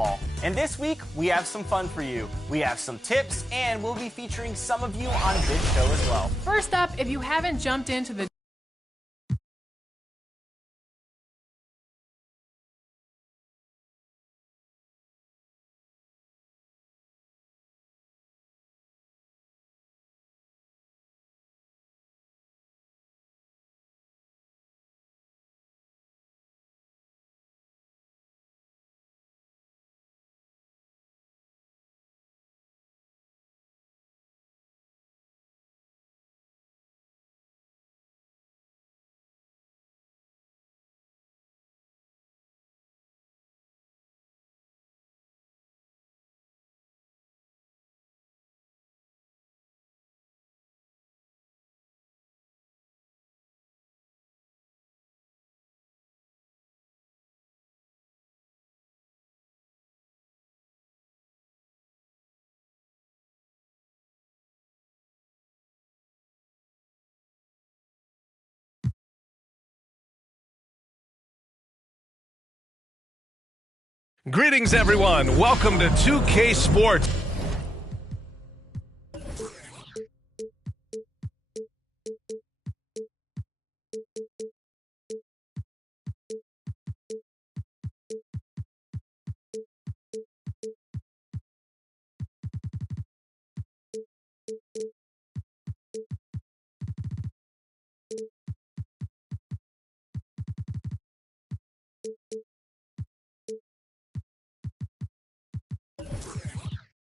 football. And this week, we have some fun for you. We have some tips, and we'll be featuring some of you on this show as well. First up, if you haven't jumped into the Greetings, everyone. Welcome to 2K Sports.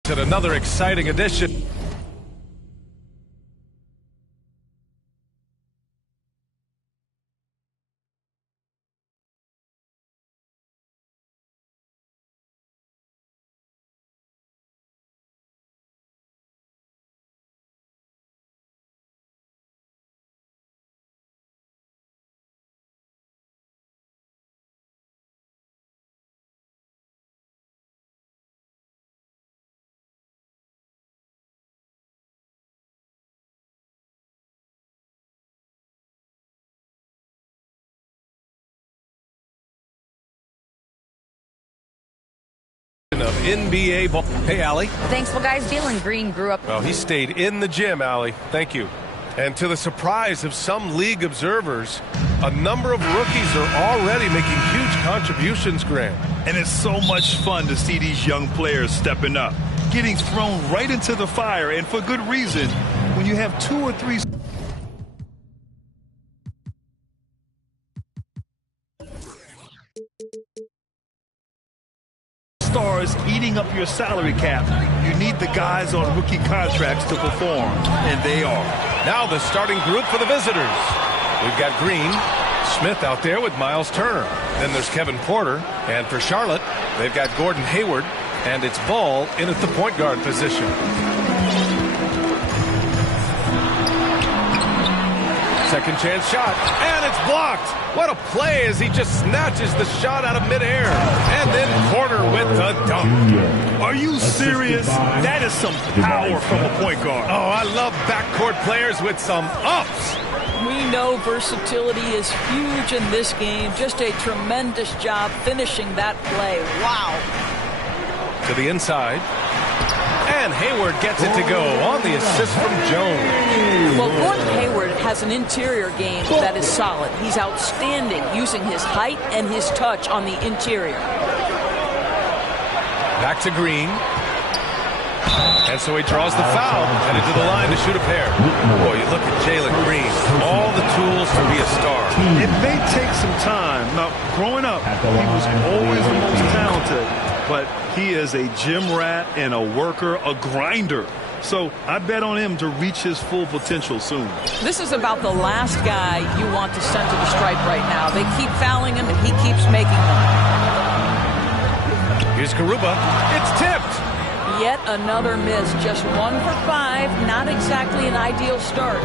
At another exciting edition. Of NBA ball. Hey, Allie. Thanks. Well, guys, Jalen Green grew up. Well, he stayed in the gym, Allie. Thank you. And to the surprise of some league observers, a number of rookies are already making huge contributions, Grant. And it's so much fun to see these young players stepping up, getting thrown right into the fire, and for good reason. When you have 2 or 3 stars eating up your salary cap, you need the guys on rookie contracts to perform, and they are. Now the starting group for the visitors. We've got Green, Smith out there with Miles Turner. Then there's Kevin Porter, and for Charlotte, they've got Gordon Hayward, and it's Ball in at the point guard position. Second chance shot, and it's blocked. What a play as he just snatches the shot out of midair. And then Porter with the dunk. Are you serious? That is some power from a point guard. Oh, I love backcourt players with some ups. We know versatility is huge in this game. Just a tremendous job finishing that play. Wow. To the inside. And Hayward gets it to go on the assist from Jones. Well, Gordon Hayward has an interior game that is solid. He's outstanding using his height and his touch on the interior. Back to Green. And so he draws the foul, headed to the line to shoot a pair. Boy, you look at Jalen Green, all the tools to be a star. It may take some time. Now, growing up, he was always the most talented, but he is a gym rat and a worker, a grinder. So I bet on him to reach his full potential soon. This is about the last guy you want to send to the stripe right now. They keep fouling him, and he keeps making them. Here's Garuba. It's tipped. Yet another miss. Just 1 for 5. Not exactly an ideal start.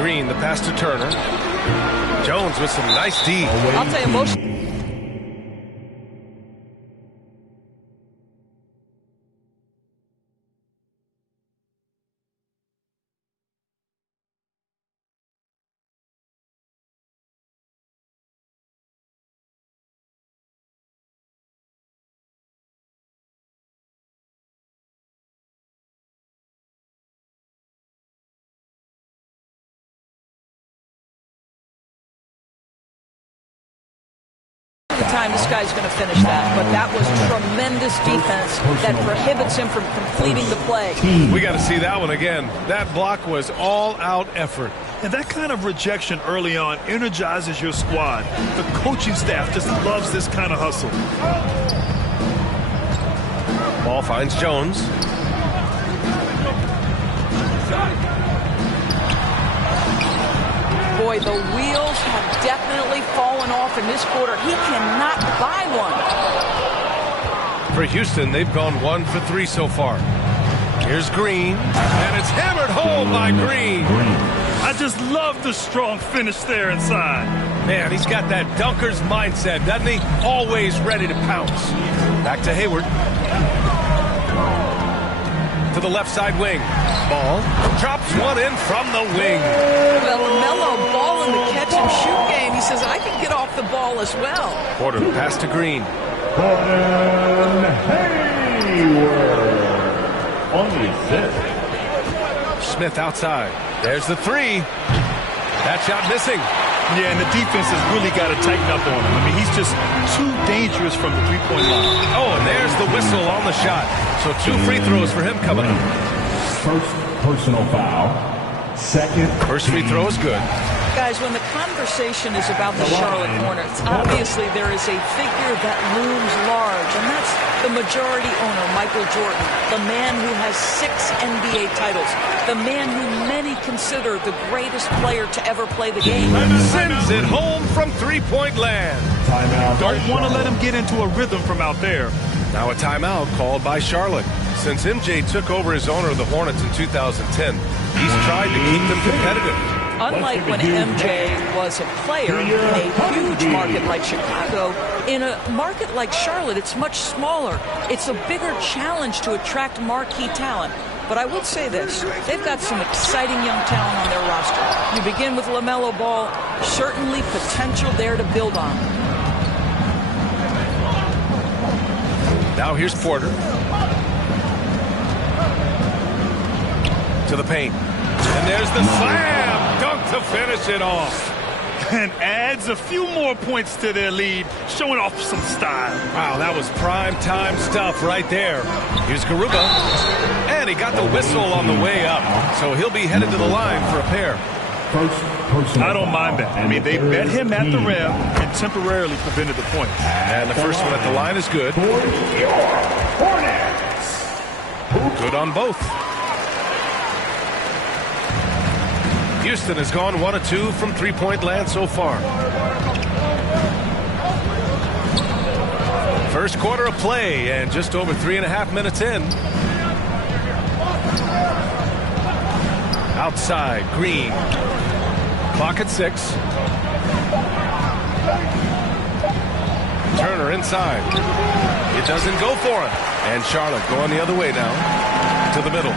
Green, the pass to Turner. Jones with some nice D. I'll tell you, most time this guy's going to finish that. But that was tremendous defense that prohibits him from completing the play. We got to see that one again. That block was all-out effort. And that kind of rejection early on energizes your squad. The coaching staff just loves this kind of hustle. Ball finds Jones. Boy, the wheels have definitely fallen off in this quarter. He cannot buy one. For Houston, they've gone 1 for 3 so far. Here's Green, and it's hammered home by Green. I just love the strong finish there inside. Man, he's got that dunker's mindset, doesn't he? Always ready to pounce. Back to Hayward. To the left side wing. Ball drops one in from the wing. Well, LaMelo Ball in the catch and shoot game. He says, I can get off the ball as well. Porter pass to Green. Gordon Hayward on the assist. Smith outside. There's the three. That shot missing. Yeah, and the defense has really got to tighten up on him. I mean, he's just too dangerous from the three-point line. Oh, and there's the whistle on the shot. So 2 free throws for him coming up. First personal foul. Second. First free throw is good. Guys, when the conversation is about the Charlotte Hornets, obviously there is a figure that looms large, and that's the majority owner, Michael Jordan, the man who has 6 NBA titles, the man who many consider the greatest player to ever play the game. Sends it home from three-point land. Timeout. Don't want to let him get into a rhythm from out there. Now a timeout called by Charlotte. Since MJ took over as owner of the Hornets in 2010, he's tried to keep them competitive. Unlike when MJ was a player in a huge market like Chicago, in a market like Charlotte, it's much smaller. It's a bigger challenge to attract marquee talent. But I will say this, they've got some exciting young talent on their roster. You begin with LaMelo Ball, certainly potential there to build on. Now here's Porter. To the paint. And there's the slam dunk to finish it off. And adds a few more points to their lead, showing off some style. Wow, that was prime time stuff right there. Here's Garuba. And he got the whistle on the way up. So he'll be headed to the line for a pair. First personal I don't mind that. I mean, they bet him at the rim and temporarily prevented the points. And the first one at the line is good. for your Hornets. Good on both. Houston has gone 1 of 2 from three-point land so far. First quarter of play and just over 3.5 minutes in. Outside, Green. Clock at 6. Turner inside. It doesn't go for him. And Charlotte going the other way now. To the middle.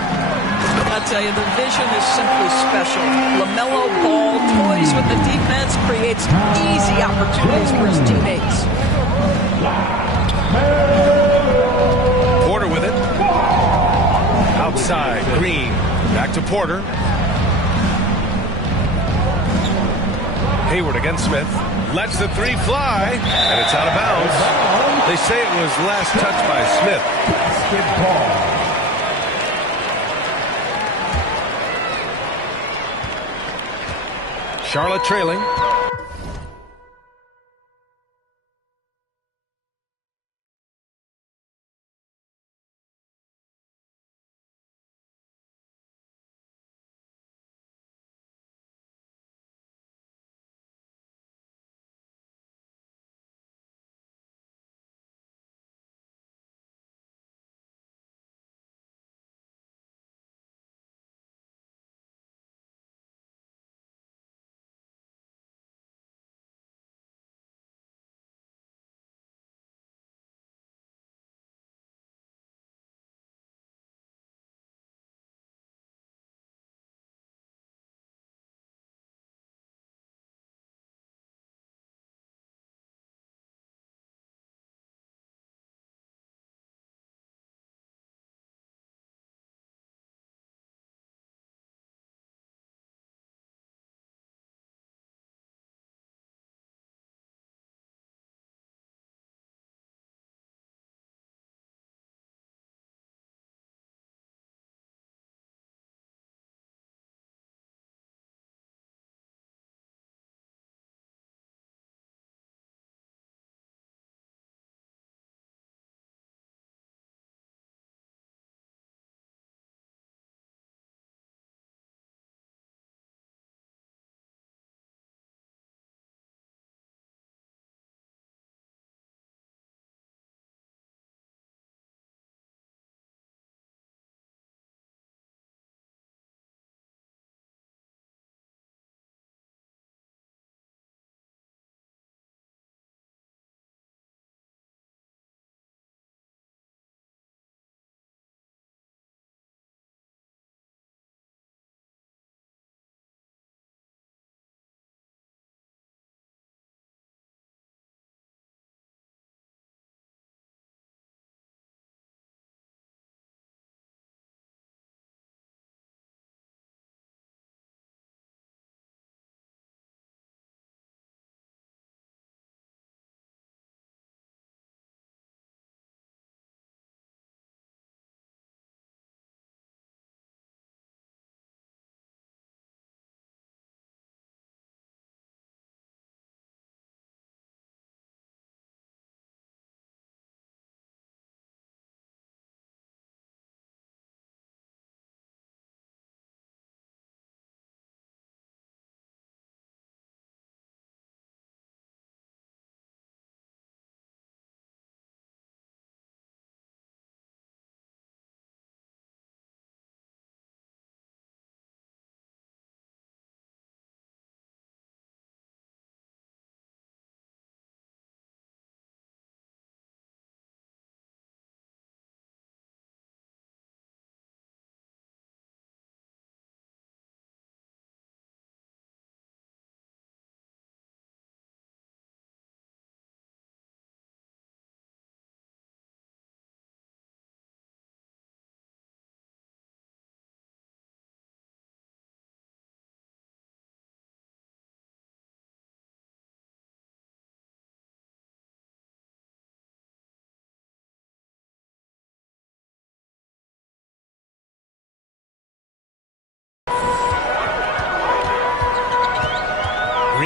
I'll tell you, the vision is simply special. LaMelo Ball toys with the defense, creates easy opportunities for his teammates. Porter with it. Outside, Green. Back to Porter. Hayward against Smith. Lets the three fly, and it's out of bounds. They say it was last touched by Smith. Basketball. Charlotte trailing.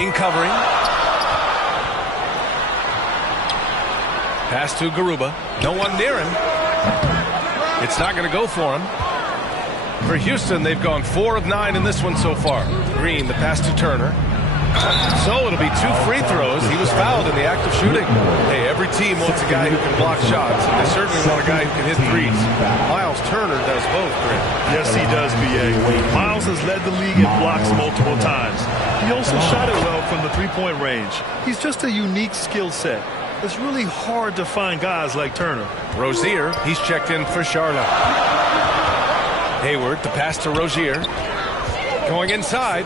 Green covering. Pass to Garuba. No one near him. It's not going to go for him. For Houston, they've gone 4 of 9 in this one so far. Green, the pass to Turner. So it'll be 2 free throws. He was fouled in the act of shooting. Hey, every team wants a guy who can block shots. And they certainly want a guy who can hit threes. Miles Turner does both, Grant. Yes, he does, B.A. Miles has led the league in blocks multiple times. He also shot it well from the three-point range. He's just a unique skill set. It's really hard to find guys like Turner. Rozier, he's checked in for Charlotte. Hayward, the pass to Rozier. Going inside.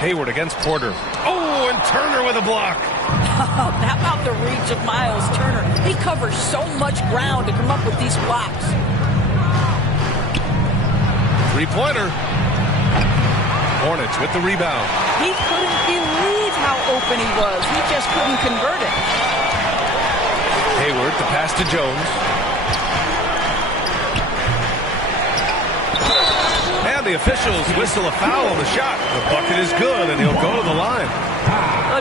Hayward against Porter. Oh, and Turner with a block. How about the reach of Miles Turner? He covers so much ground to come up with these blocks. Three-pointer. Hornets with the rebound. He couldn't believe how open he was. He just couldn't convert it. Hayward, the pass to Jones. And the officials whistle a foul on the shot. The bucket is good, and he'll go to the line.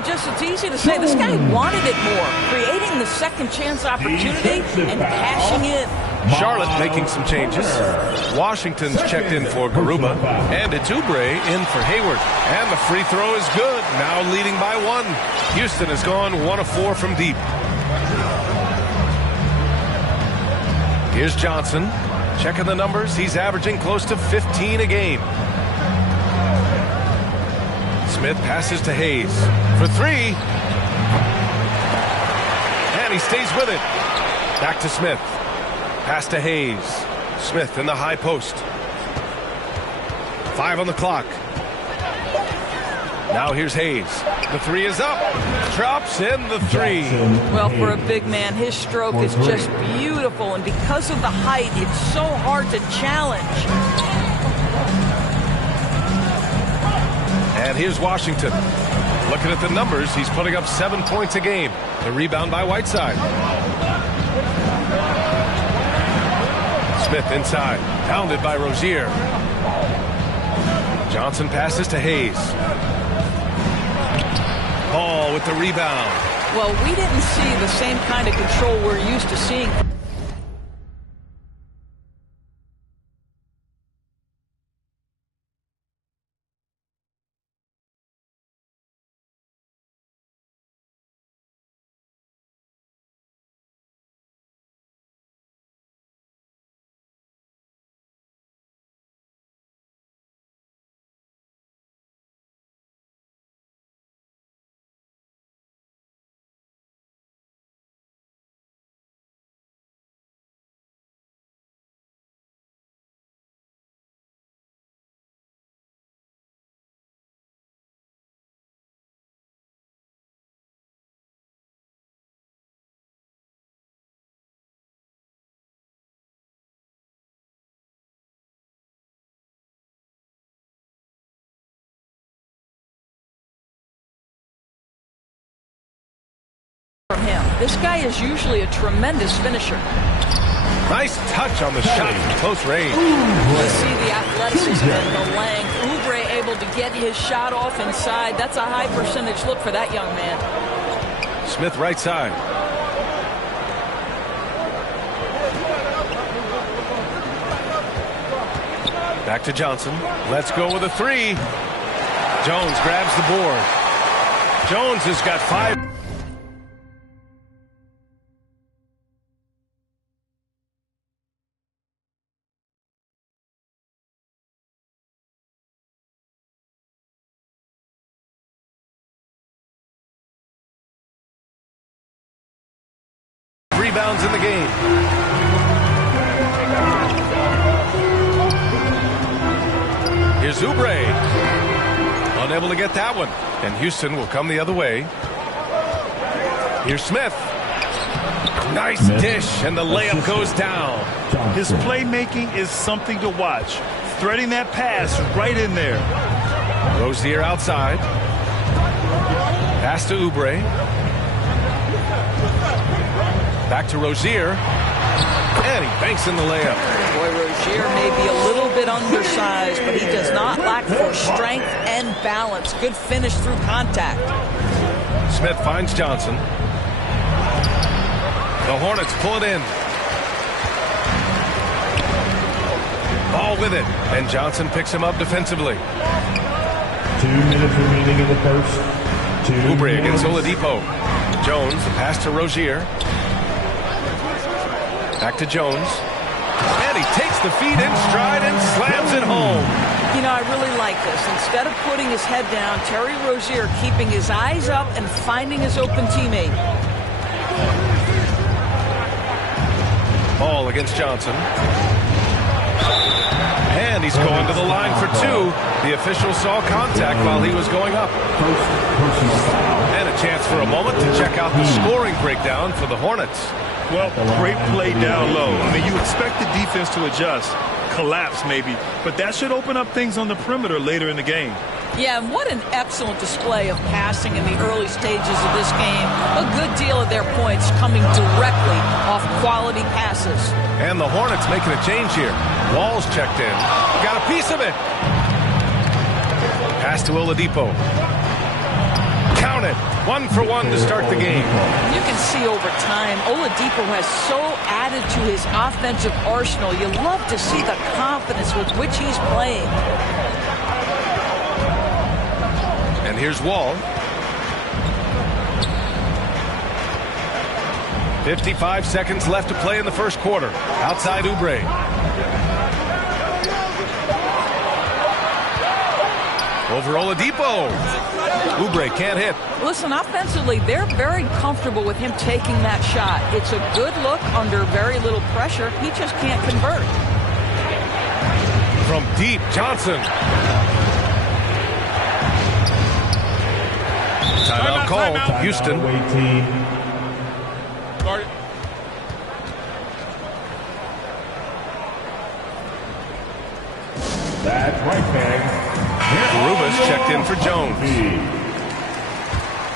Just it's easy to say. This guy wanted it more, creating the second chance opportunity and cashing in. Charlotte making some changes. Washington's checked in for Garuba. And it's Oubre in for Hayward. And the free throw is good. Now leading by 1. Houston has gone 1 of 4 from deep. Here's Johnson. Checking the numbers. He's averaging close to 15 a game. Smith passes to Hayes for 3. And he stays with it. Back to Smith. Pass to Hayes. Smith in the high post. 5 on the clock. Now here's Hayes. The 3 is up. Drops in the 3. Well, for a big man, his stroke is just beautiful. And because of the height, it's so hard to challenge. And here's Washington. Looking at the numbers, he's putting up 7 points a game. The rebound by Whiteside. Smith inside. Pounded by Rozier. Johnson passes to Hayes. Ball with the rebound. Well, we didn't see the same kind of control we're used to seeing. From him. This guy is usually a tremendous finisher. Nice touch on the shot from close range. Let's see the athleticism and the length. Oubre able to get his shot off inside. That's a high percentage look for that young man. Smith right side. Back to Johnson. Let's go with a 3. Jones grabs the board. Jones has got 5. Rebounds in the game. Here's Oubre. Unable to get that one. And Houston will come the other way. Here's Smith. Nice dish, and the layup goes down. His playmaking is something to watch. Threading that pass right in there. Rozier outside. Pass to Oubre. Back to Rozier. And he banks in the layup. Boy, Rozier may be a little bit undersized, but he does not lack for strength and balance. Good finish through contact. Smith finds Johnson. The Hornets pull it in. Ball with it, and Johnson picks him up defensively. 2 minutes remaining in the first. Oubre against Oladipo. Jones, the pass to Rozier. Back to Jones. And he takes the feed in stride and slams it home. You know, I really like this. Instead of putting his head down, Terry Rozier keeping his eyes up and finding his open teammate. Ball against Johnson. And he's going to the line for two. The official saw contact while he was going up. And a chance for a moment to check out the scoring breakdown for the Hornets. Well, great play down low. I mean, you expect the defense to adjust, collapse maybe, but that should open up things on the perimeter later in the game. Yeah, and what an excellent display of passing in the early stages of this game. A good deal of their points coming directly off quality passes. And the Hornets making a change here. Wall's checked in. Got a piece of it. Pass to Oladipo. Count it. 1 for 1 to start the game. You can see over time, Oladipo has so added to his offensive arsenal. You love to see the confidence with which he's playing. And here's Wall. 55 seconds left to play in the first quarter. Outside Oubre. Over Oladipo. Oubre can't hit. Listen, offensively, they're very comfortable with him taking that shot. It's a good look under very little pressure. He just can't convert. From deep, Johnson. Timeout call. Houston. That's right, man. Garuba's checked in for Jones.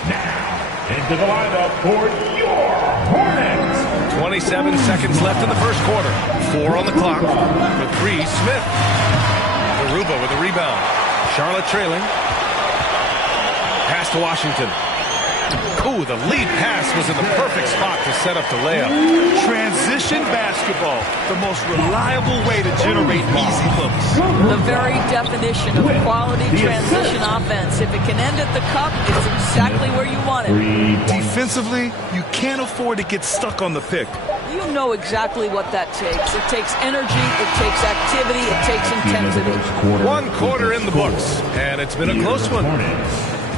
Now, into the lineup for your Hornets. 27 seconds left in the first quarter. 4 on the clock. For 3, Smith. Garuba with a rebound. Charlotte trailing. Pass to Washington. Ooh, the lead pass was in the perfect spot to set up the layup. Transition basketball, the most reliable way to generate easy looks. The very definition of quality transition offense. If it can end at the cup, it's exactly where you want it. Defensively, you can't afford to get stuck on the pick. You know exactly what that takes. It takes energy, it takes activity, it takes intensity. 1 quarter in the books, and it's been a close one.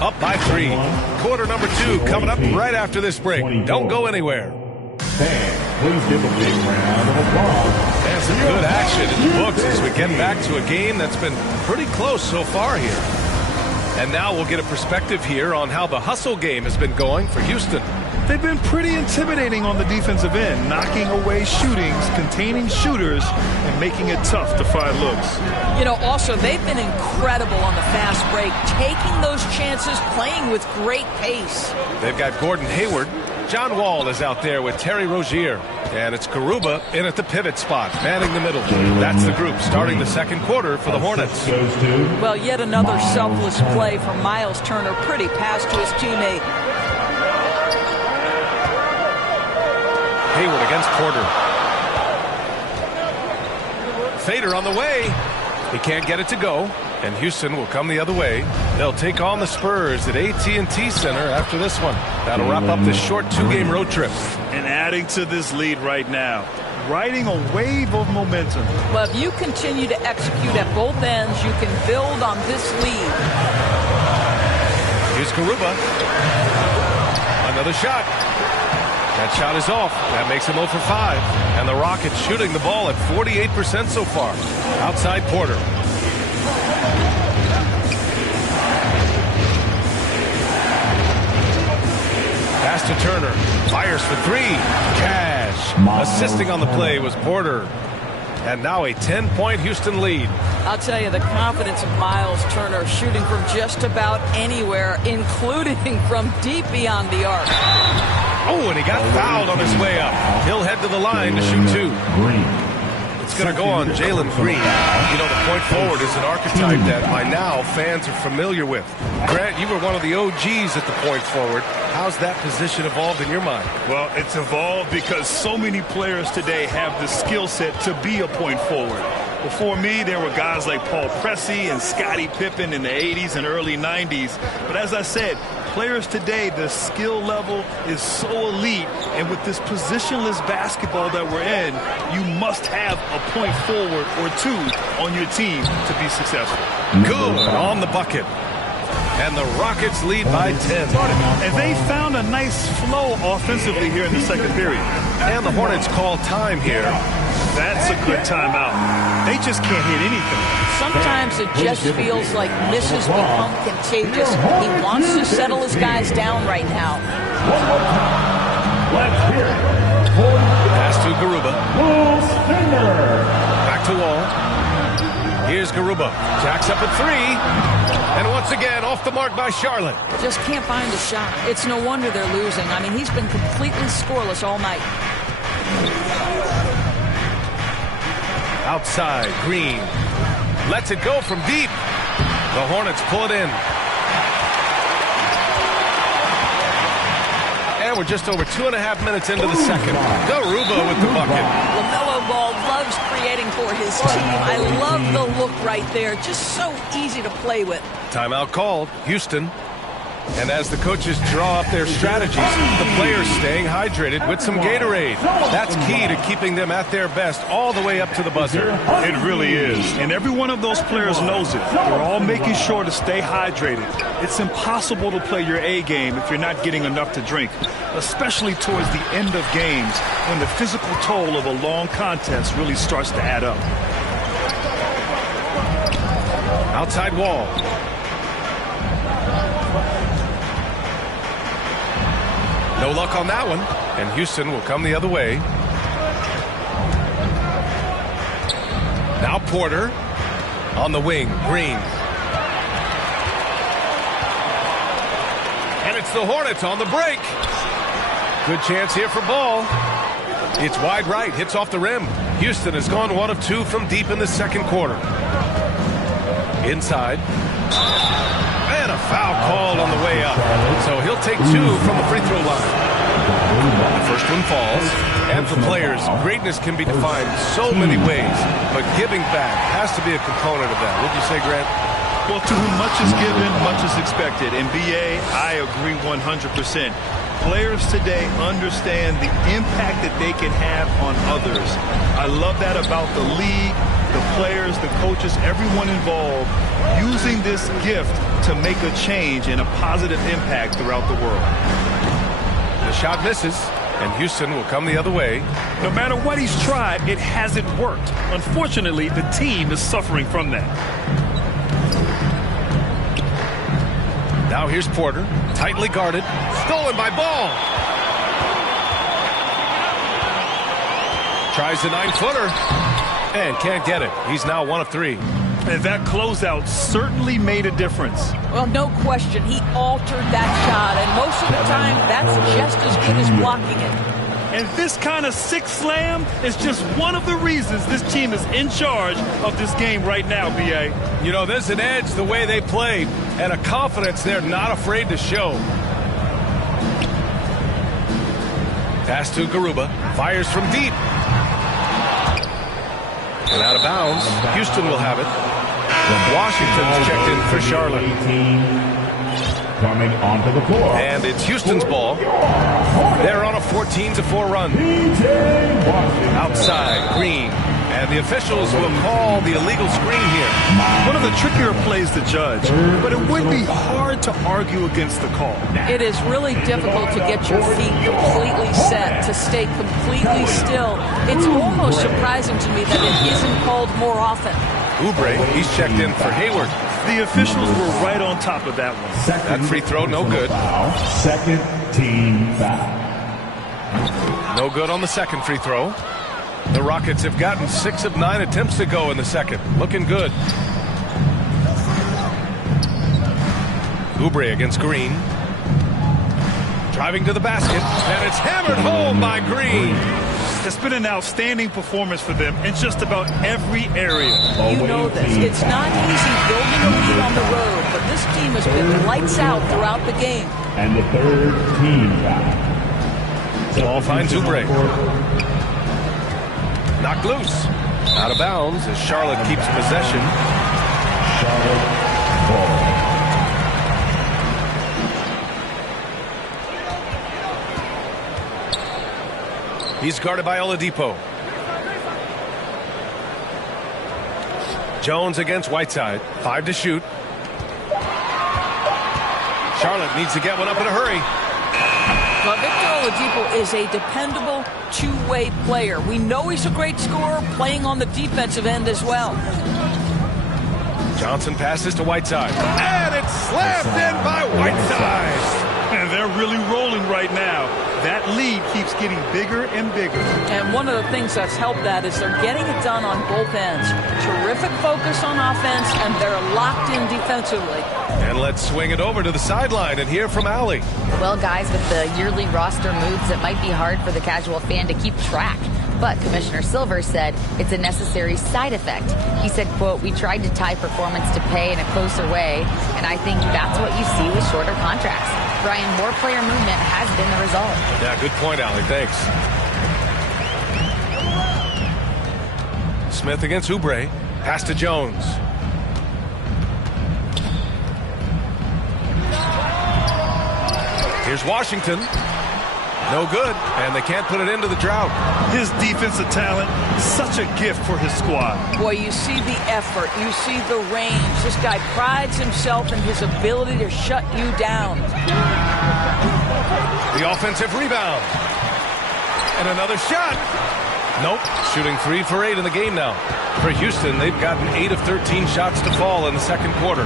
Up by 3. Quarter number 2 coming up right after this break. Don't go anywhere. Fans, please give a big round of applause. And some good action in the books as we get back to a game that's been pretty close so far here. And now we'll get a perspective here on how the hustle game has been going for Houston. They've been pretty intimidating on the defensive end, knocking away shootings, containing shooters, and making it tough to find looks. You know, also, they've been incredible on the fast break, taking those chances, playing with great pace. They've got Gordon Hayward. John Wall is out there with Terry Rozier. And it's Garuba in at the pivot spot, manning the middle. That's the group starting the second quarter for the Hornets. Well, yet another selfless play from Miles Turner. Pretty pass to his teammate. Hayward against Porter. Fader on the way. He can't get it to go. And Houston will come the other way. They'll take on the Spurs at AT&T Center after this one. That'll wrap up this short 2-game road trip. And adding to this lead right now, riding a wave of momentum. Well, if you continue to execute at both ends, you can build on this lead. Here's Garuba. Another shot. That shot is off. That makes him 0 for 5. And the Rockets shooting the ball at 48% so far. Outside Porter. Pass to Turner. Fires for 3. Cash. Assisting on the play was Porter. And now a 10-point Houston lead. I'll tell you, the confidence of Miles Turner shooting from just about anywhere, including from deep beyond the arc. Oh, and he got fouled on his way up. He'll head to the line to shoot 2. It's going to go on Jalen Green. You know, the point forward is an archetype that by now fans are familiar with. Grant, you were one of the OGs at the point forward. How's that position evolved in your mind? Well, it's evolved because so many players today have the skill set to be a point forward. Before me, there were guys like Paul Pressey and Scottie Pippen in the 80s and early 90s. But as I said, players today, the skill level is so elite. And with this positionless basketball that we're in, you must have a point forward or 2 on your team to be successful. Good on the bucket. And the Rockets lead by 10. And they found a nice flow offensively here in the second period. And the Hornets call time here. That's a good timeout. They just can't hit anything. Sometimes it just feels like this has become contagious. He wants to settle his guys down right now. Pass to Garuba. Back to Wall. Here's Garuba. Jacks up at 3. And once again, off the mark by Charlotte. Just can't find a shot. It's no wonder they're losing. I mean, he's been completely scoreless all night. Outside, Green. Lets it go from deep. The Hornets pull it in. And we're just over 2.5 minutes into the second. Garuba with the bucket. LaMelo Ball loves creating for his team. I love the look right there. Just so easy to play with. Timeout called. Houston. And as the coaches draw up their strategies, the players staying hydrated with some Gatorade. That's key to keeping them at their best all the way up to the buzzer. It really is. And every one of those players knows it. They're all making sure to stay hydrated. It's impossible to play your A game if you're not getting enough to drink, especially towards the end of games when the physical toll of a long contest really starts to add up. Outside Wall. No luck on that one, and Houston will come the other way. Now Porter on the wing, Green. And it's the Hornets on the break. Good chance here for Ball. It's wide right, hits off the rim. Houston has gone 1 of 2 from deep in the second quarter. Inside. And a foul called on the way up. So he'll take 2 from the free throw line. The first one falls. And for players, greatness can be defined so many ways, but giving back has to be a component of that. Wouldn't you say, Grant? Well, to whom much is given, much is expected. In BA, I agree 100%. Players today understand the impact that they can have on others. I love that about the league, the players, the coaches, everyone involved, using this gift to make a change and a positive impact throughout the world. The shot misses, and Houston will come the other way. No matter what he's tried, it hasn't worked. Unfortunately, the team is suffering from that. Now here's Porter, tightly guarded, stolen by Ball. Tries the 9-footer, and can't get it. He's now 1 of 3. And that closeout certainly made a difference. Well, no question. He altered that shot, and most of the time, that's just as good as blocking it. And this kind of sick slam is just one of the reasons this team is in charge of this game right now, B.A. You know, there's an edge the way they played and a confidence they're not afraid to show. Pass to Garuba. Fires from deep. And out of bounds. Houston will have it. Washington's checked in for Charlotte. Coming onto the floor. And it's Houston's ball. They're on a 14-4 run. Outside, Green. And the officials will call the illegal screen here. One of the trickier plays to judge, but it would be hard to argue against the call. It is really difficult to get your feet completely set, to stay completely still. It's almost surprising to me that it isn't called more often. Oubre, he's checked in for Hayward. The officials were right on top of that one. That free throw, no good. Second team foul. No good on the second free throw. The Rockets have gotten 6 of 9 attempts to go in the second. Looking good. Oubre against Green. Driving to the basket, and it's hammered home by Green. It's been an outstanding performance for them in just about every area. You know this. It's not easy building a lead on the road, but this team has been lights out throughout the game. And the third team foul. Ball finds Oubre. Knocked loose. Out of bounds as Charlotte keeps possession. Charlotte ball. He's guarded by Oladipo. Jones against Whiteside. 5 to shoot. Charlotte needs to get one up in a hurry. Well, Victor Oladipo is a dependable two-way player. We know he's a great scorer, playing on the defensive end as well. Johnson passes to Whiteside. And it's slammed in by Whiteside. And they're really rolling right now. That lead keeps getting bigger and bigger. And one of the things that's helped that is they're getting it done on both ends. Terrific focus on offense, and they're locked in defensively. And let's swing it over to the sideline and hear from Allie. Well, guys, with the yearly roster moves, it might be hard for the casual fan to keep track. But Commissioner Silver said it's a necessary side effect. He said, quote, "We tried to tie performance to pay in a closer way, and I think that's what you see with shorter contracts." Brian, more player movement has been the result. Yeah, good point, Allie. Thanks. Smith against Oubre. Pass to Jones. Here's Washington. No good, and they can't put it into the drought. His defensive talent, such a gift for his squad. Boy, you see the effort, you see the range. This guy prides himself in his ability to shut you down. The offensive rebound. And another shot. Nope, shooting 3 for 8 in the game now. For Houston, they've gotten 8 of 13 shots to fall in the second quarter.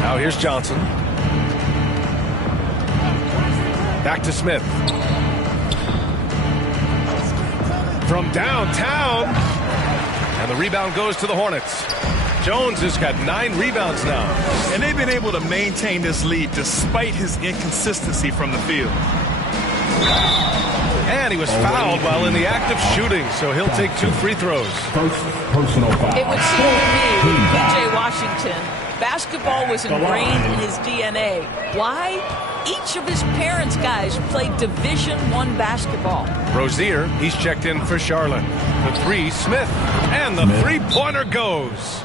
Now here's Johnson. Back to Smith. From downtown. And the rebound goes to the Hornets. Jones has got 9 rebounds now. And they've been able to maintain this lead despite his inconsistency from the field. And he was fouled while in the act of shooting, so he'll take 2 free throws. First personal foul. It would seem to me with P.J. Washington, basketball was ingrained in his DNA. Why? Each of his parents' guys played Division I basketball. Rozier, he's checked in for Charlotte. The 3, Smith, and the three-pointer goes.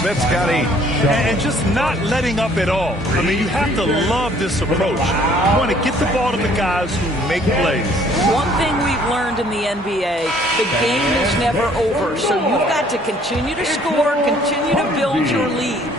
Smith's got 8. And just not letting up at all. I mean, you have to love this approach. You want to get the ball to the guys who make plays. One thing we've learned in the NBA, the game is never over. So you've got to continue to score, continue to build your lead.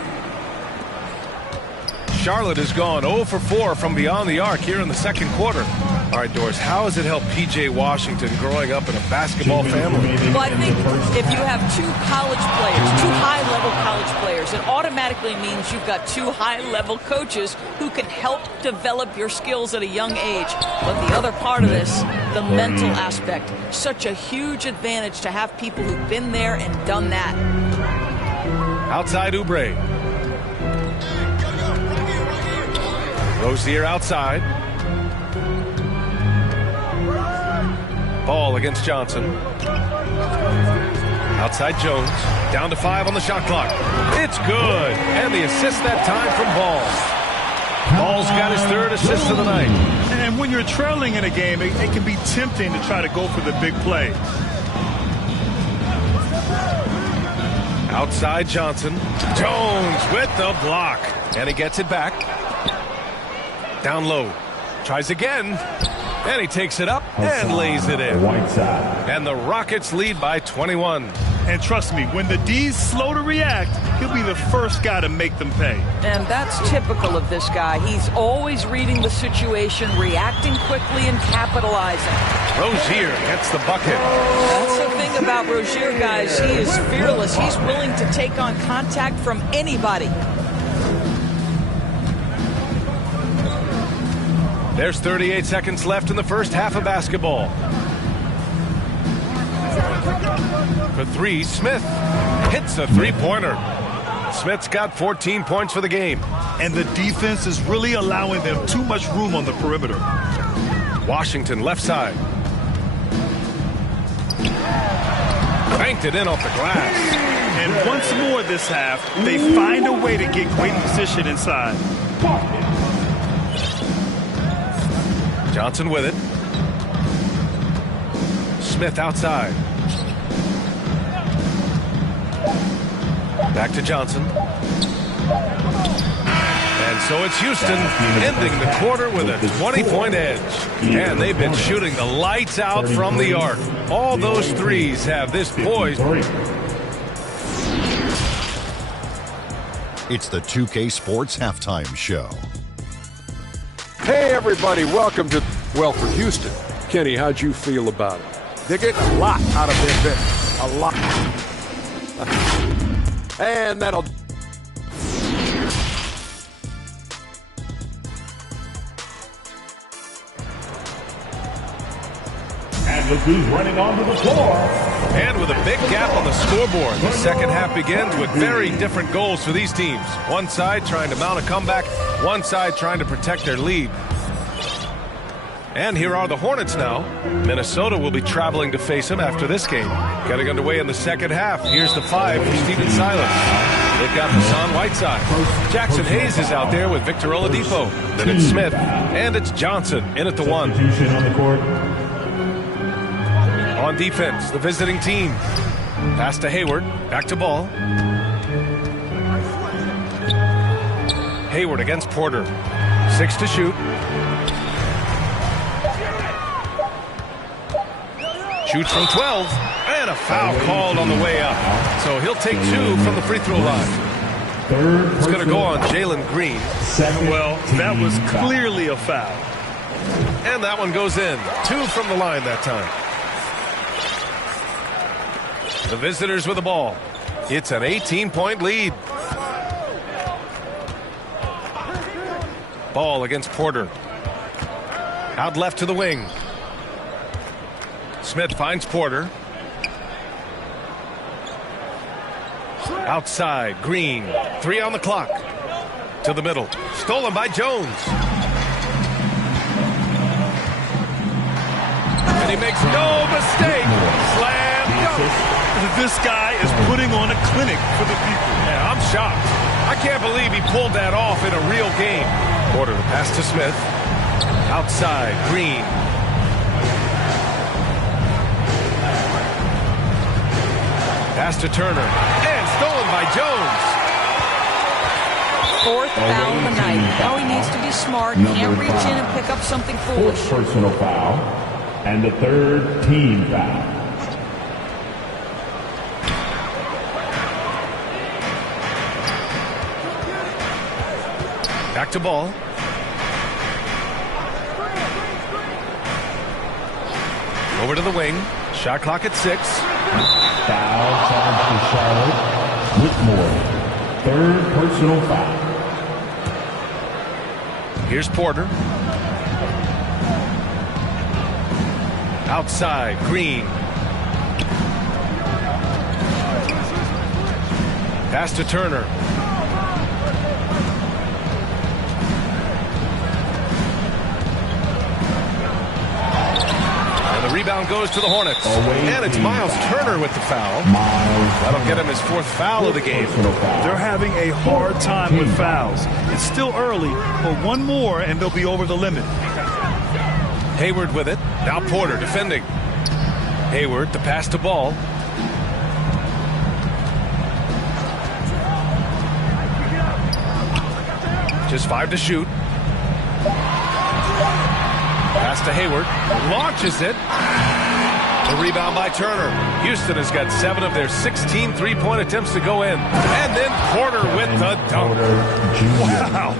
Charlotte has gone 0 for 4 from beyond the arc here in the second quarter. All right, Doris, how has it helped P.J. Washington growing up in a basketball family? Well, I think if you have 2 college players, 2 high-level college players, it automatically means you've got 2 high-level coaches who can help develop your skills at a young age. But the other part of this, the mental aspect, such a huge advantage to have people who've been there and done that. Outside Oubre. Rozier outside. Ball against Johnson. Outside Jones. Down to 5 on the shot clock. It's good. And the assist that time from Ball. Ball's got his 3rd assist of the night. And when you're trailing in a game, it can be tempting to try to go for the big play. Outside Johnson. Jones with the block. And he gets it back. Down low. Tries again. And he takes it up and lays it in. And the Rockets lead by 21. And trust me, when the D's slow to react, he'll be the first guy to make them pay. And that's typical of this guy. He's always reading the situation, reacting quickly, and capitalizing. Rozier gets the bucket. That's the thing about Rozier, guys. He is fearless. He's willing to take on contact from anybody. There's 38 seconds left in the first half of basketball. For 3, Smith hits a 3-pointer. Smith's got 14 points for the game. And the defense is really allowing them too much room on the perimeter. Washington left side. Banked it in off the glass. And once more this half, they find a way to get great position inside. Johnson with it. Smith outside. Back to Johnson. And so it's Houston ending the quarter with a 20-point edge. And they've been shooting the lights out from the arc. All those threes have this poised. It's the 2K Sports Halftime Show. Hey, everybody, welcome to, well, for Houston. Kenny, how'd you feel about it? They're getting a lot out of their bench. A lot. And that'll... And look who's running onto the floor. And with a big gap on the scoreboard, the second half begins with very different goals for these teams. One side trying to mount a comeback, one side trying to protect their lead. And here are the Hornets now. Minnesota will be traveling to face them after this game. Getting underway in the second half. Here's the 5 for Stephen Silas. They've got Hassan Whiteside. Jackson Hayes is out there with Victor Oladipo. Then it's Smith, and it's Johnson in at the 1. Substitution on the court. On defense, the visiting team. Pass to Hayward. Back to Ball. Hayward against Porter. 6 to shoot. Shoots from 12. And a foul called on the way up. So he'll take 2 from the free throw line. It's going to go on Jalen Green. Well, that was clearly a foul. And that one goes in. 2 from the line that time. The visitors with the ball. It's an 18-point lead. Ball against Porter. Out left to the wing. Smith finds Porter. Outside, Green. 3 on the clock. To the middle. Stolen by Jones. And he makes no mistake. Slam dunk. This guy is putting on a clinic for the people. Yeah, I'm shocked. I can't believe he pulled that off in a real game. Porter to pass to Smith. Outside, Green. Pass to Turner. And stolen by Jones. 4th foul of the night. Now he needs to be smart. Can't reach in and pick up something foolish. 4th personal foul. And the 3rd team foul. Back to Ball. Over to the wing. Shot clock at 6. Foul charge to Charlotte. Whitmore. 3rd personal foul. Here's Porter. Outside, Green. Pass to Turner. Rebound goes to the Hornets. And it's Miles Turner with the foul. That'll get him his 4th foul of the game. They're having a hard time with fouls. It's still early, but one more and they'll be over the limit. Hayward with it. Now Porter defending. Hayward, the pass to Ball. Just 5 to shoot. Pass to Hayward. Launches it. The rebound by Turner. Houston has got 7 of their 16 three-point attempts to go in. And then Porter with the dunk. Wow.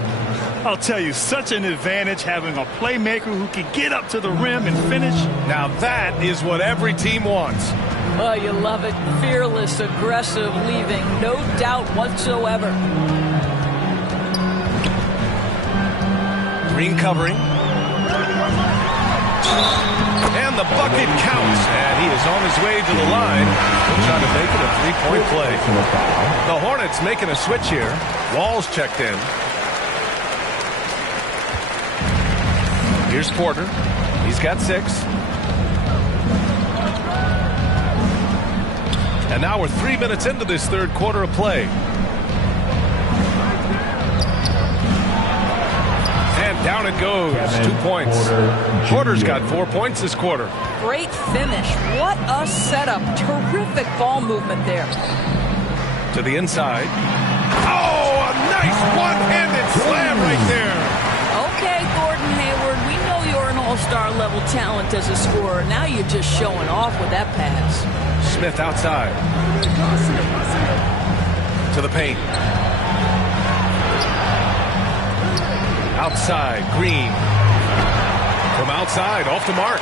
I'll tell you, such an advantage having a playmaker who can get up to the rim and finish. Now that is what every team wants. Oh, you love it. Fearless, aggressive, leaving no doubt whatsoever. Green covering. And And the bucket counts, and he is on his way to the line. He'll try to make it a three-point play. The Hornets making a switch here. Wall's checked in. Here's Porter. He's got 6. And now we're 3 minutes into this third quarter of play. And down it goes. 2 points. Porter's got 4 points this quarter. Great finish. What a setup. Terrific ball movement there. To the inside. Oh, a nice one-handed slam right there. Okay, Gordon Hayward, we know you're an all-star level talent as a scorer. Now you're just showing off with that pass. Smith outside. To the paint. Outside, Green. From outside, off the mark.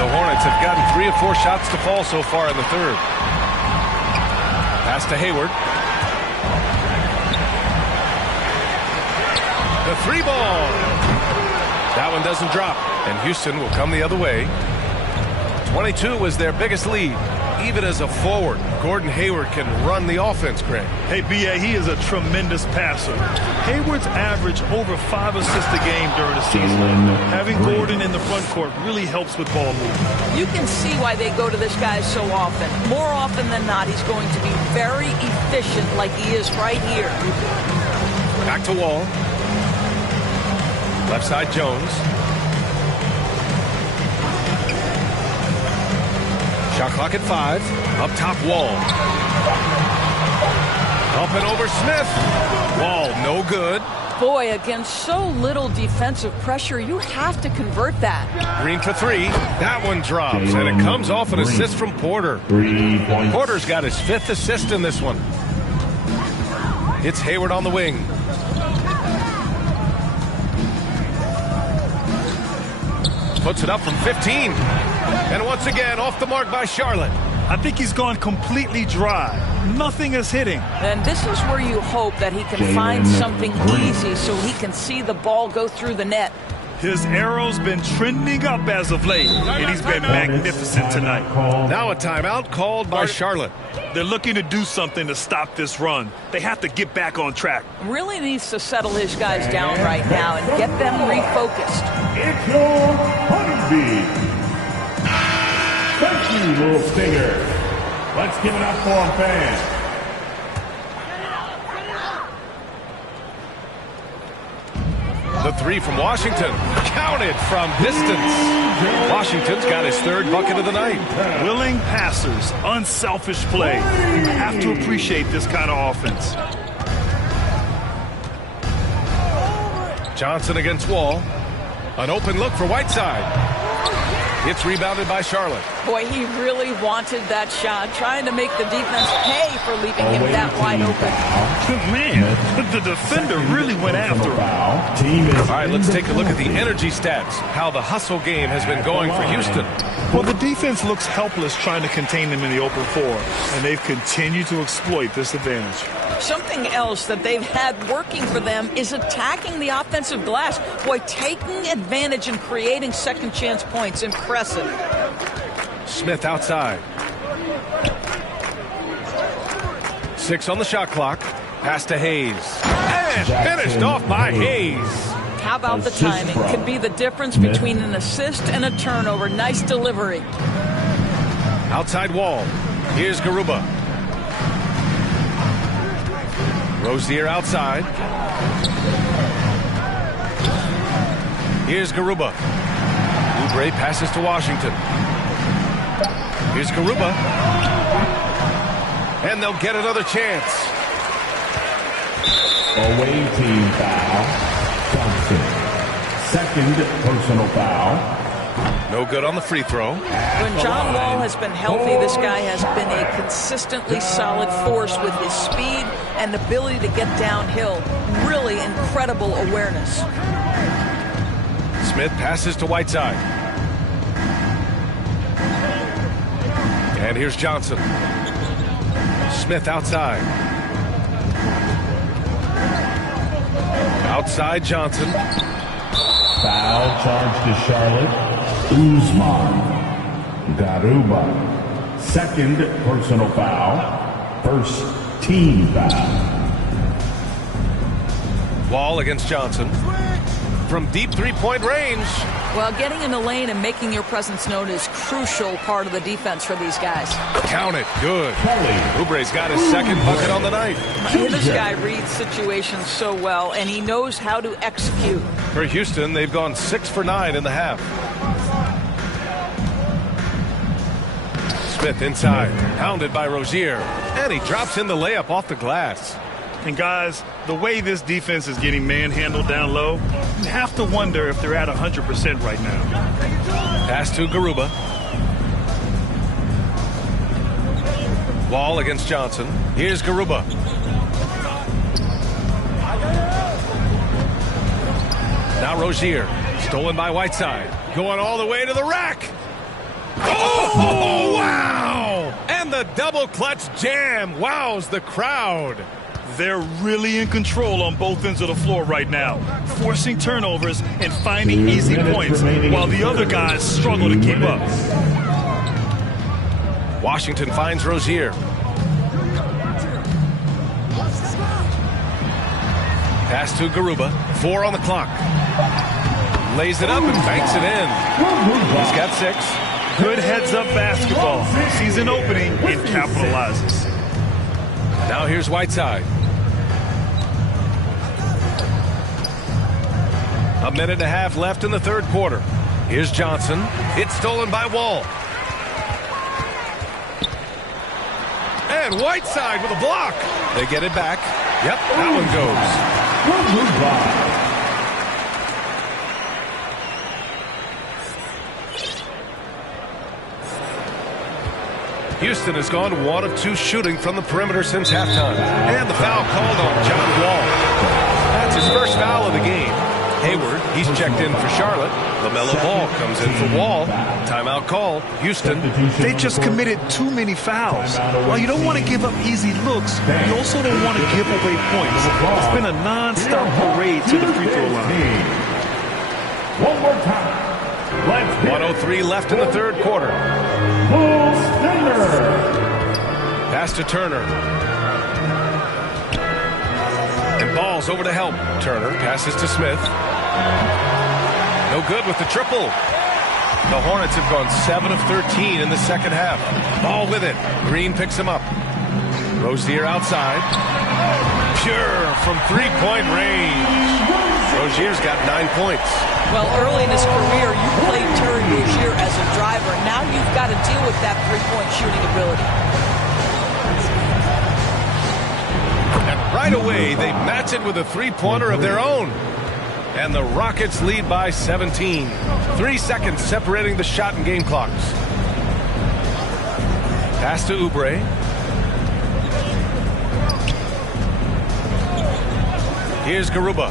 The Hornets have gotten 3 of 4 shots to fall so far in the third. Pass to Hayward. The 3 ball. That one doesn't drop, and Houston will come the other way. 22 was their biggest lead. Even as a forward, Gordon Hayward can run the offense, Grant. Hey, B.A., he is a tremendous passer. Hayward's averaged over 5 assists a game during the season. Having Gordon in the front court really helps with ball movement. You can see why they go to this guy so often. More often than not, he's going to be very efficient like he is right here. Back to Wall. Left side, Jones. Shot clock at 5. Up top, Wall. Up and over Smith. Wall, no good. Boy, against so little defensive pressure, you have to convert that. Green for 3. That one drops, and it comes off an assist from Porter. 3 points. Porter's got his 5th assist in this one. It's Hayward on the wing. Puts it up from 15. And once again, off the mark by Charlotte. I think he's gone completely dry. Nothing is hitting. And this is where you hope that he can find something easy so he can see the ball go through the net. His arrow's been trending up as of late, and he's been magnificent tonight. Now a timeout called by Charlotte. They're looking to do something to stop this run. They have to get back on track. Really needs to settle his guys down right now and get them refocused. It's your honeybee. Thank you, little stinger. Let's give it up for our fans. The 3 from Washington. Counted from distance. Washington's got his 3rd bucket of the night. Willing passers, unselfish play. You have to appreciate this kind of offense. Johnson against Wall. An open look for Whiteside. It's rebounded by Charlotte. Boy, he really wanted that shot, trying to make the defense pay for leaving him that wide open. Man, the defender really went after him. All right, let's take a look at the energy stats, how the hustle game has been going for Houston. Well, the defense looks helpless trying to contain them in the open floor, and they've continued to exploit this advantage. Something else that they've had working for them is attacking the offensive glass. Boy, taking advantage and creating second chance points. Impressive. Smith outside. 6 on the shot clock. Pass to Hayes. And finished off by Hayes. How about the timing? Could be the difference between an assist and a turnover. Nice delivery. Outside Wall. Here's Garuba. Rozier outside. Here's Garuba. Oubre passes to Washington. Here's Garuba. And they'll get another chance. Away team foul. Johnson. 2nd personal foul. No good on the free throw. When John Wall has been healthy, this guy has been a consistently solid force with his speed and ability to get downhill. Really incredible awareness. Smith passes to Whiteside. And here's Johnson. Smith outside. Outside Johnson. Foul charge to Charlotte. Usman. Garuba. Second personal foul. First team foul. Wall against Johnson. From deep three-point range. Well, getting in the lane and making your presence known is crucial part of the defense for these guys. Count it. Good. Oubre's got his second bucket on the night. This guy reads situations so well, and he knows how to execute. For Houston, they've gone 6 for 9 in the half. Smith inside. Pounded by Rozier. And he drops in the layup off the glass. And guys, the way this defense is getting manhandled down low, you have to wonder if they're at 100% right now. Pass to Garuba. Wall against Johnson. Here's Garuba. Now Rozier. Stolen by Whiteside. Going all the way to the rack. Oh, wow! And the double clutch jam wows the crowd. They're really in control on both ends of the floor right now, forcing turnovers and finding easy points while the other guys struggle to keep up. Washington finds Rozier. Pass to Garuba. 4 on the clock. Lays it up and banks it in. He's got 6. Good heads-up basketball. Sees an opening and capitalizes. Now here's Whiteside. A minute and a half left in the third quarter. Here's Johnson. It's stolen by Wall. And Whiteside with a block. They get it back. Yep, that one goes. Houston has gone 1 of 2 shooting from the perimeter since halftime. And the foul called on John Wall. That's his first foul of the game. Hayward, he's checked in for Charlotte. LaMelo Ball comes in for Wall. Timeout called. Houston. They just committed too many fouls. While you don't want to give up easy looks, you also don't want to give away points. It's been a non-stop parade to the free throw line. One more time. 103 left in the third quarter. Pass to Turner. And Ball's over to help. Turner passes to Smith. No good with the triple. The Hornets have gone 7 of 13 in the second half. Ball with it. Green picks him up. Rozier outside. Pure from three-point range. Rozier's got 9 points. Well, early in his career, you played Terry Rozier as a driver. Now you've got to deal with that three-point shooting ability. And right away, they match it with a three-pointer of their own. And the Rockets lead by 17. 3 seconds separating the shot and game clocks. Pass to Oubre. Here's Garuba.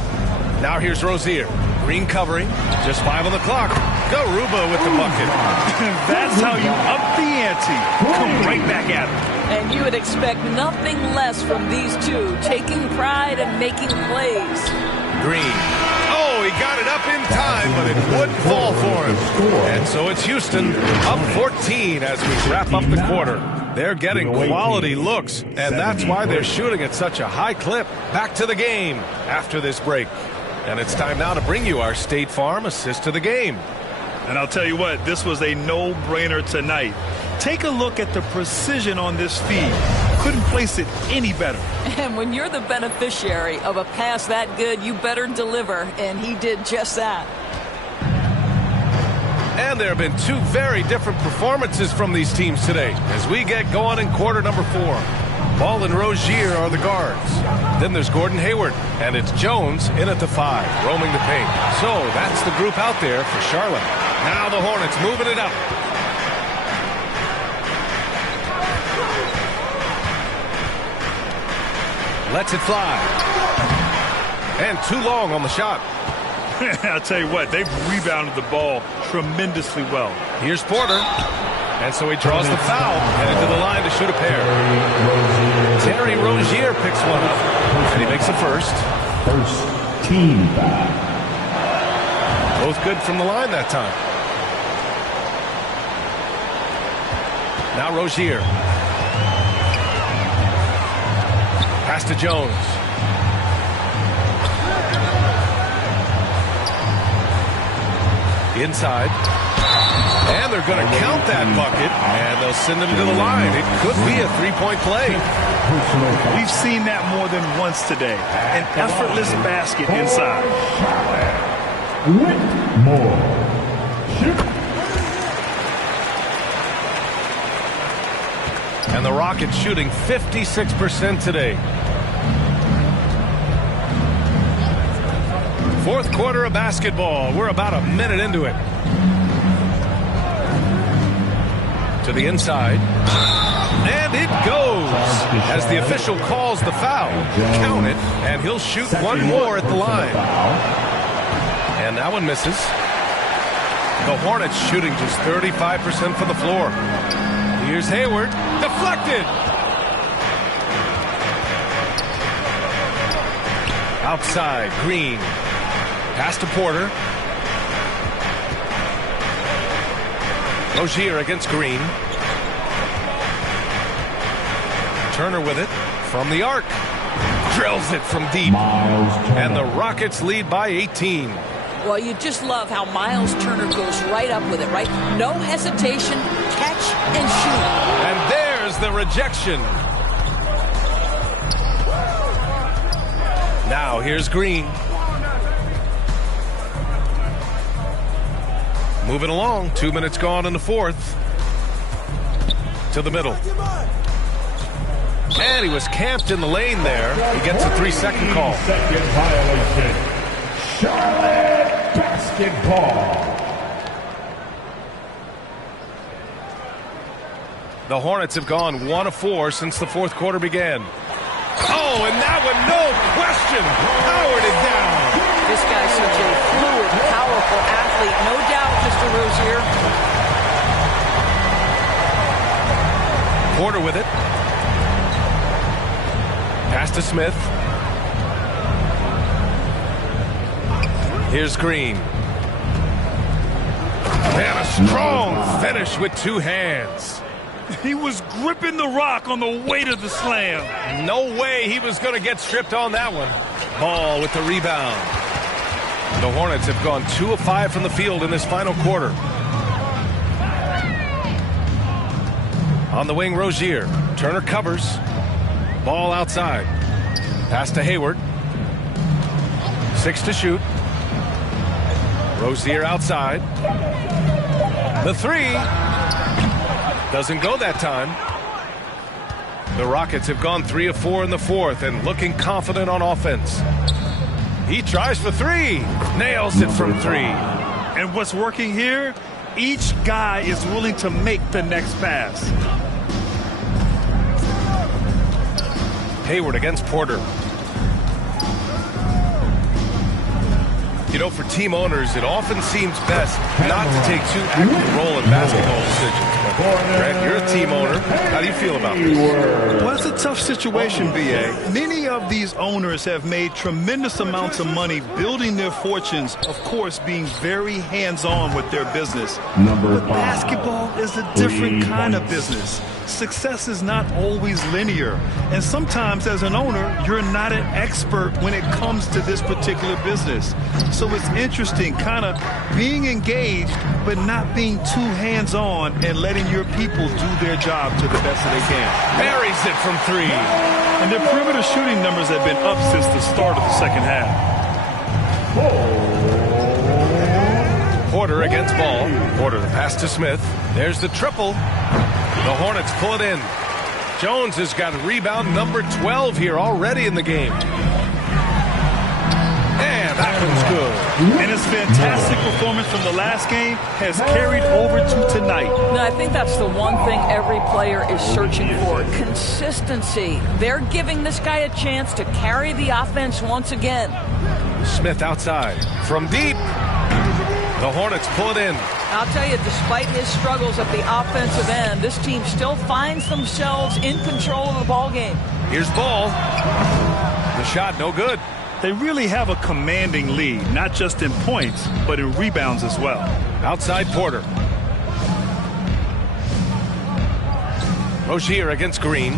Now here's Rozier. Green covering. Just 5 on the clock. Garuba with the bucket. That's how you up the ante. Come right back at him. And you would expect nothing less from these two, taking pride and making plays. Green. Oh, he got it up in time, but it wouldn't fall for him. And so it's Houston up 14 as we wrap up the quarter. They're getting quality looks, and that's why they're shooting at such a high clip. Back to the game after this break. And it's time now to bring you our State Farm assist to the game. And I'll tell you what, this was a no-brainer tonight. Take a look at the precision on this feed. Couldn't place it any better. And when you're the beneficiary of a pass that good, you better deliver, and he did just that. And there have been 2 very different performances from these teams today as we get going in quarter number 4. Ball and Rozier are the guards. Then there's Gordon Hayward, and it's Jones in at the 5, roaming the paint. So that's the group out there for Charlotte. Now the Hornets moving it up. Lets it fly. And too long on the shot. I'll tell you what, they've rebounded the ball tremendously well. Here's Porter. And so he draws the foul, headed to the line to shoot a pair. Terry Rozier picks one up, and he makes the first. First team foul. Both good from the line that time. Now Rozier. Pass to Jones. Inside. And they're going to count that bucket, and they'll send him to the line. It could be a three-point play. We've seen that more than once today. An effortless basket inside. Whitmore. And the Rockets shooting 56% today. Fourth quarter of basketball. We're about a minute into it. To the inside. And it goes. As the official calls the foul. Count it. And he'll shoot one more at the line. And that one misses. The Hornets shooting just 35% from the floor. Here's Hayward. Deflected. Outside. Green. Pass to Porter. Rozier against Green. Turner with it from the arc. Drills it from deep. And the Rockets lead by 18. Well, you just love how Miles Turner goes right up with it, right? No hesitation, catch and shoot. And there's the rejection. Now here's Green. Moving along, 2 minutes gone in the fourth. To the middle. And he was camped in the lane there. He gets a 3-second call. Second violation. Charlotte basketball. The Hornets have gone 1 of 4 since the fourth quarter began. Oh, and that one, no question, powered it down. This guy's such a fluid, powerful athlete. No doubt, Mr. Rozier. Porter with it. Pass to Smith. Here's Green. And a strong finish with 2 hands. He was gripping the rock on the weight of the slam. No way he was going to get stripped on that one. Ball with the rebound. The Hornets have gone 2 of 5 from the field in this final quarter. On the wing, Rozier. Turner covers. Ball outside. Pass to Hayward. 6 to shoot. Rozier outside. The 3. Doesn't go that time. The Rockets have gone 3 of 4 in the fourth and looking confident on offense. He tries for 3. Nails it from 3. And what's working here? Each guy is willing to make the next pass. Hayward against Porter. You know, for team owners, it often seems best not to take too active a role in basketball decisions. But Greg, you're a team owner. How do you feel about this? Well, it's a tough situation, B.A. Many of these owners have made tremendous amounts of money building their fortunes, of course, being very hands-on with their business. But basketball is a different kind of business. Success is not always linear. And sometimes as an owner, you're not an expert when it comes to this particular business. So it's interesting kind of being engaged, but not being too hands-on and letting your people do their job to the best that they can. Buries it from 3. And their perimeter shooting numbers have been up since the start of the second half. Porter against Ball. Porter the pass to Smith. There's the triple. The Hornets pull it in. Jones has got rebound number 12 here already in the game. And that one's good. And his fantastic performance from the last game has carried over to tonight. No, I think that's the one thing every player is searching for. Consistency. They're giving this guy a chance to carry the offense once again. Smith outside. From deep. The Hornets pull it in. I'll tell you, despite his struggles at the offensive end, this team still finds themselves in control of the ball game. Here's Ball. The shot no good. They really have a commanding lead, not just in points, but in rebounds as well. Outside Porter. Rozier against Green.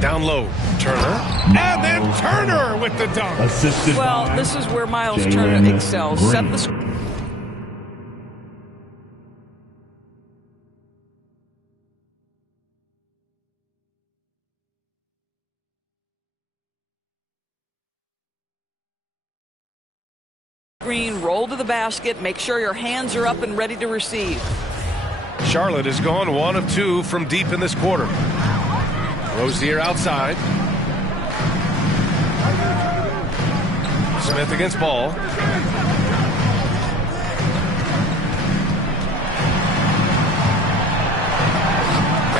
Down low, Turner. And then Turner with the dunk. Well, this is where Miles Turner excels. Set the screen, roll to the basket, make sure your hands are up and ready to receive. Charlotte has gone 1 of 2 from deep in this quarter. Rozier outside. Smith against Ball.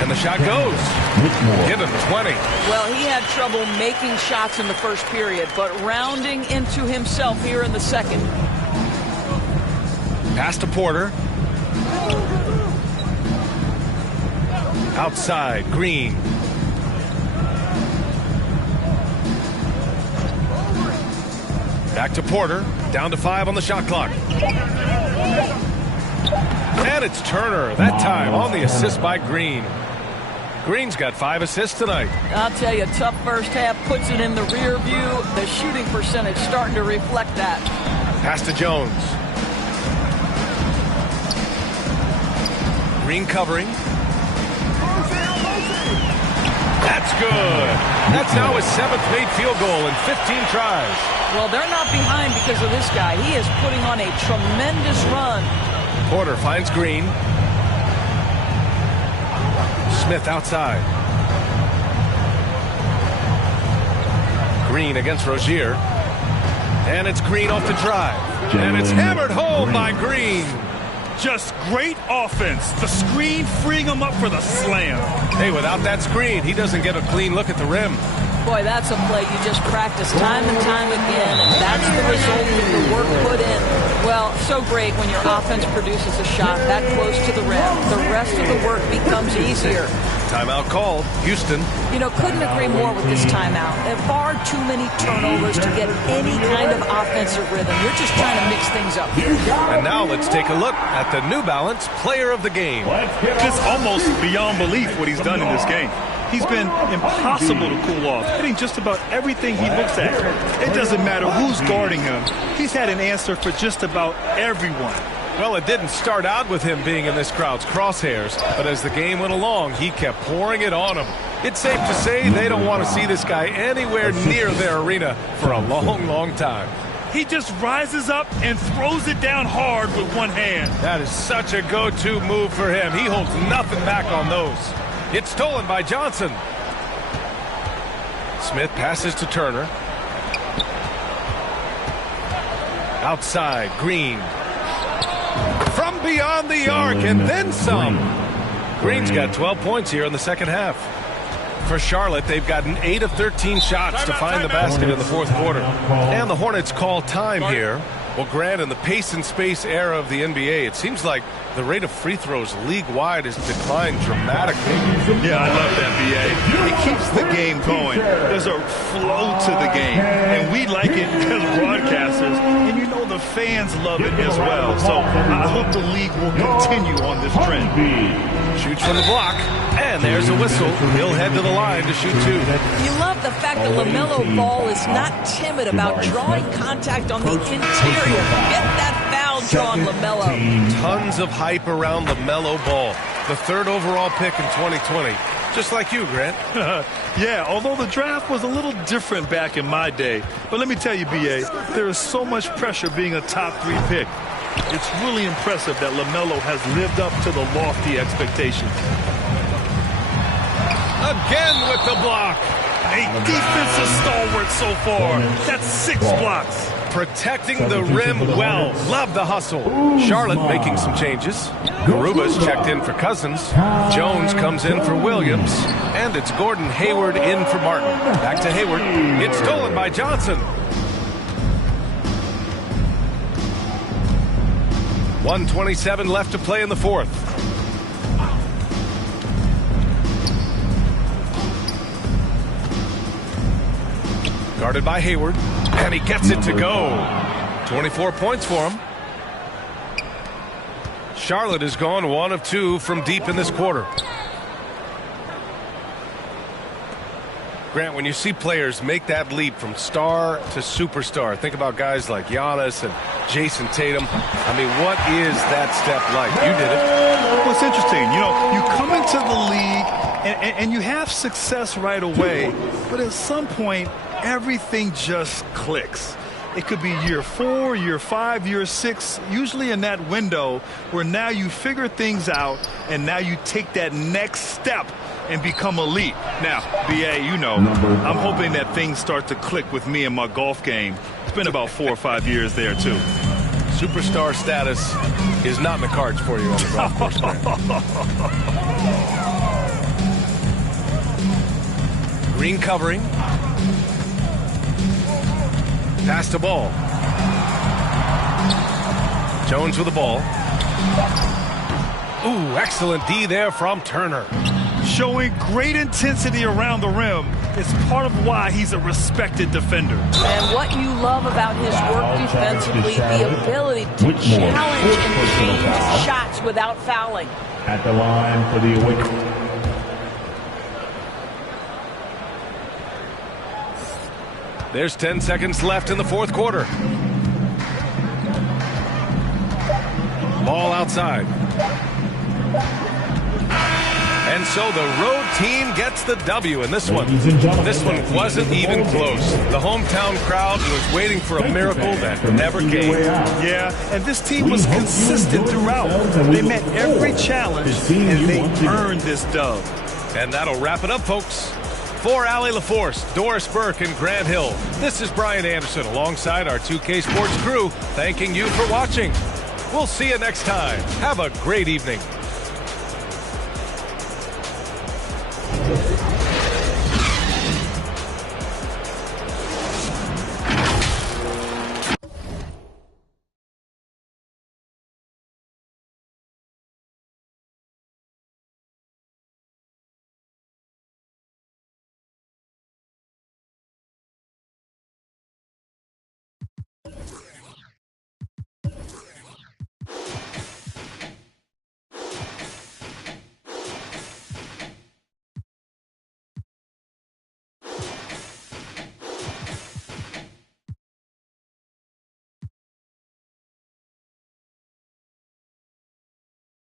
And the shot goes. Give him 20. Well, he had trouble making shots in the first period, but rounding into himself here in the second. Pass to Porter. Outside, Green. Back to Porter. Down to 5 on the shot clock. And it's Turner, that time on the assist by Green. Green's got 5 assists tonight. I'll tell you, tough first half puts it in the rear view. The shooting percentage starting to reflect that. Pass to Jones. Green covering. That's good. That's now his 7th made field goal in 15 tries. Well, they're not behind because of this guy. He is putting on a tremendous run. Porter finds Green. Smith outside. Green against Rozier. And it's Green off the drive. And it's hammered home by Green. Just great offense. The screen freeing him up for the slam. Hey, without that screen, he doesn't get a clean look at the rim. Boy, that's a play you just practice time and time again, and that's the result of the work put in. Well, so great when your offense produces a shot that close to the rim. The rest of the work becomes easier. Timeout called. Houston. You know, couldn't agree more with this timeout. There are far too many turnovers to get any kind of offensive rhythm. You're just trying to mix things up. And now let's take a look at the New Balance Player of the Game. It's almost beyond belief what he's done in this game. He's been impossible to cool off, hitting just about everything he looks at. It doesn't matter who's guarding him. He's had an answer for just about everyone. Well, it didn't start out with him being in this crowd's crosshairs, but as the game went along, he kept pouring it on him. It's safe to say they don't want to see this guy anywhere near their arena for a long, long time. He just rises up and throws it down hard with one hand. That is such a go-to move for him. He holds nothing back on those. It's stolen by Johnson. Smith passes to Turner. Outside, Green. From beyond the arc, and then some. Green's got 12 points here in the second half. For Charlotte, they've gotten 8 of 13 shots to find the basket in the fourth quarter. And the Hornets call time here. Well, Grant, in the pace and space era of the NBA, it seems like the rate of free throws league-wide has declined dramatically. Yeah, I love that, B.A. It keeps the game going. There's a flow to the game, and we like it as broadcasters, and you know the fans love it as well. So I hope the league will continue on this trend. Shoots from the block, and there's a whistle. He'll head to the line to shoot 2. You love the fact that LaMelo Ball is not timid about drawing contact on the interior. Get that foul drawn, LaMelo. Tons of hype around LaMelo Ball, the 3rd overall pick in 2020. Just like you, Grant. Yeah, although the draft was a little different back in my day. But let me tell you, B.A., there is so much pressure being a top 3 pick. It's really impressive that LaMelo has lived up to the lofty expectations. Again with the block. A defensive stalwart so far. That's 6 blocks. Protecting the rim well. Love the hustle. Charlotte making some changes. Garuba's checked in for Cousins. Jones comes in for Williams. And it's Gordon Hayward in for Martin. Back to Hayward. It's stolen by Johnson. 1:27 left to play in the fourth. Guarded by Hayward, and he gets it to go. 24 points for him. Charlotte has gone 1 of 2 from deep in this quarter. Grant, when you see players make that leap from star to superstar, think about guys like Giannis and Jason Tatum. I mean, what is that step like? You did it. Well, it's interesting. You know, you come into the league and you have success right away, but at some point, everything just clicks. It could be year 4, year 5, year 6, usually in that window where now you figure things out and now you take that next step and become elite. Now, BA, you know, I'm hoping that things start to click with me and my golf game. It's been about 4 or 5 years there, too. Superstar status is not in the cards for you on the golf course, man. Green covering. Pass the ball. Jones with the ball. Ooh, excellent D there from Turner. Showing great intensity around the rim is part of why he's a respected defender. And what you love about his work defensively, the ability to challenge and change shots without fouling. At the line for the away. There's 10 seconds left in the fourth quarter. Ball outside. And so the road team gets the W in this one. This one wasn't even close. The hometown crowd was waiting for a miracle that never came. Yeah, and this team was consistent throughout. They met every challenge, and they earned this dub. And that'll wrap it up, folks. For Allie LaForce, Doris Burke, and Grant Hill, this is Brian Anderson alongside our 2K Sports crew, thanking you for watching. We'll see you next time. Have a great evening.